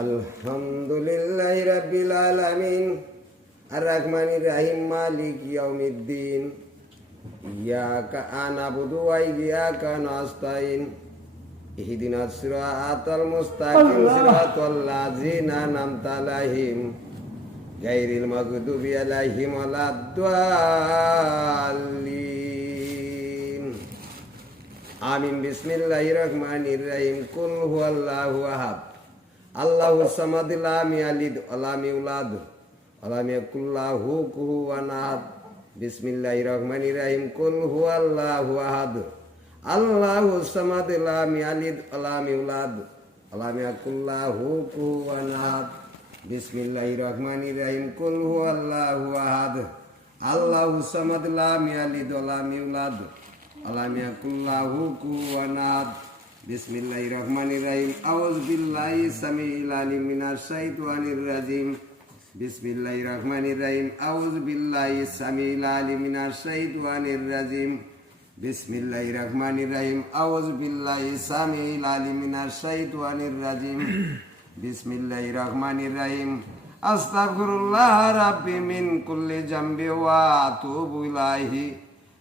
আলহামদুলিল্লাহ রাব্বিল আলামিন। আর রহমানির রহিম মালিক ইয়াউমিদ্দিন। ইয়াকা আনাবুদু ওয়া ইয়াকা নাস্তাইন ইহদিনাস সিরাতাল মুস্তাকিম সিরাতাল লাযিনা আন'আমতা আলাইহিম। গায়রিল মাগদুবি আলাইহিম ওয়ালাদ-দাল্লিন আমিন বিসমিল্লাহির রহমানির রহিম। কুল হুয়াল্লাহু আহাদ। আল্লাহু সামাদ লাম ইয়ালিদ ওয়া লাম ইউলাদ ওয়া লাম ইয়াকুল লাহু কুফুওয়ান আহাদ বিসমিল্লাহির রহমানির রহিম কুল হুয়াল্লাহু আহাদ আল্লাহু সামাদ লাম ইয়ালিদ ওয়া লাম ইউলাদ ওয়া লাম ইয়াকুল লাহু কুফুওয়ান আহাদ বিসমিল্লাহির রহমানির রহিম কুল হুয়াল্লাহু আহাদ আল্লাহু সামাদ লাম ইয়ালিদ ওয়া লাম ইউলাদ আলাম ইয়াকুল্লাহু কুফুওয়ান আহাদ বিসমিল্লাহির রহমানির রহিম। আউযু বিল্লাহি সামিউল আলিম মিনাশ শাইতানির রাজিম। বিসমিল্লাহির রহমানির রহিম। আউযু বিল্লাহি সামিউল আলিম মিনাশ শাইতানির রাজিম। বিসমিল্লাহির রহমানির রহিম। আউযু বিল্লাহি সামিউল আলিম মিনাশ শাইতানির রাজিম। বিসমিল্লাহির রহমানির রহিম। আস্তাগফিরুল্লাহ রাব্বি মিন কুল্লি জামবি ওয়া আতুবু ইলাইহি।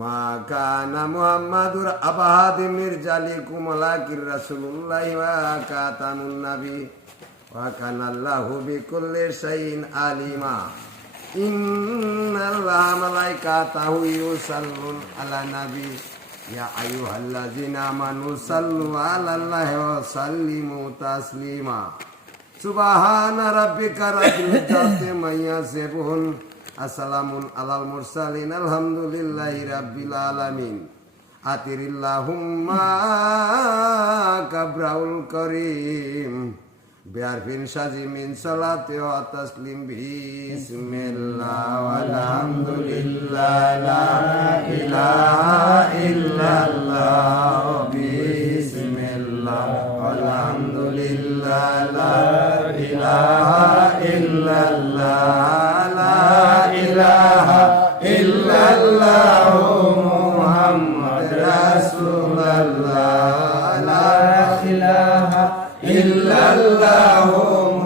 মা কানা মুহাম্মাদুর আবাহাদি মির্জালিকুম লাকির রাসূলুল্লাহ ওয়া কাতামুন নবী। ওয়া কানা আল্লাহু বিকুল্লি শাইইন আলিমা। ইন্নাল্লাহা মালাইকাতাহু ইউসাল্লুন আলা নবী। ইয়া আইয়ুহাল্লাযিনা আমানু সাল্লু আলাল্লাহি ওয়া সাল্লিমু তাসলিমা। সুবহানা রাব্বিকা রাব্বিল ইজ্জাতি মাইয়া ইয়াসিফুন আসসালামুন আলাল মুরসালিন আলহামদুলিল্লাহি রাব্বিল আলামিন আতিরিল্লাহুম্মা কাবরাউল করিম বিআরফিন সাজিমিন সালাতে ওয়া তাসলিম বিসমিল্লাহ আলহামদুলিল্লাহ লা ইলাহা ইল্লাল্লাহ বিসমিল্লাহ আলহামদুলিল্লাহ লা ইলাহা ইল্লাল্লাহ রাসূলুল্লাহ লা ইলাহা ইল্লাল্লাহ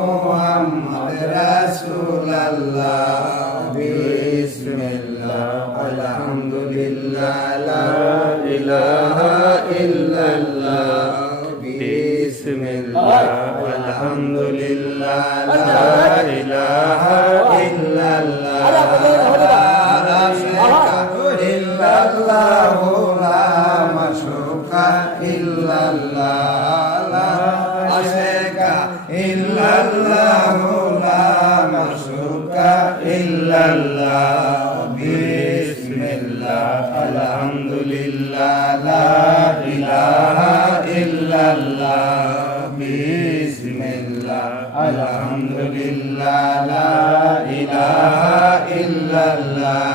মুহাম্মদ রাসূলুল্লাহ বিসমিল্লাহ আলহামদুলিল্লাহ লা ইলাহা ইল্লাল্লাহ বিসমিল্লাহ আলহামদুলিল্লাহ লা ইলাহা ইল্লাল্লাহ ইল্লাল্লাহ লা মাশরুকা ইল্লাল্লাহ লা আশরিকা ইল্লাল্লাহ লা মাশরুকা ইল্লাল্লাহ বিসমিল্লাহ আলহামদুলিল্লাহ লা ইলাহা ইল্লাল্লাহ বিসমিল্লাহ আলহামদুলিল্লাহ লা ইলাহা ইল্লাল্লাহ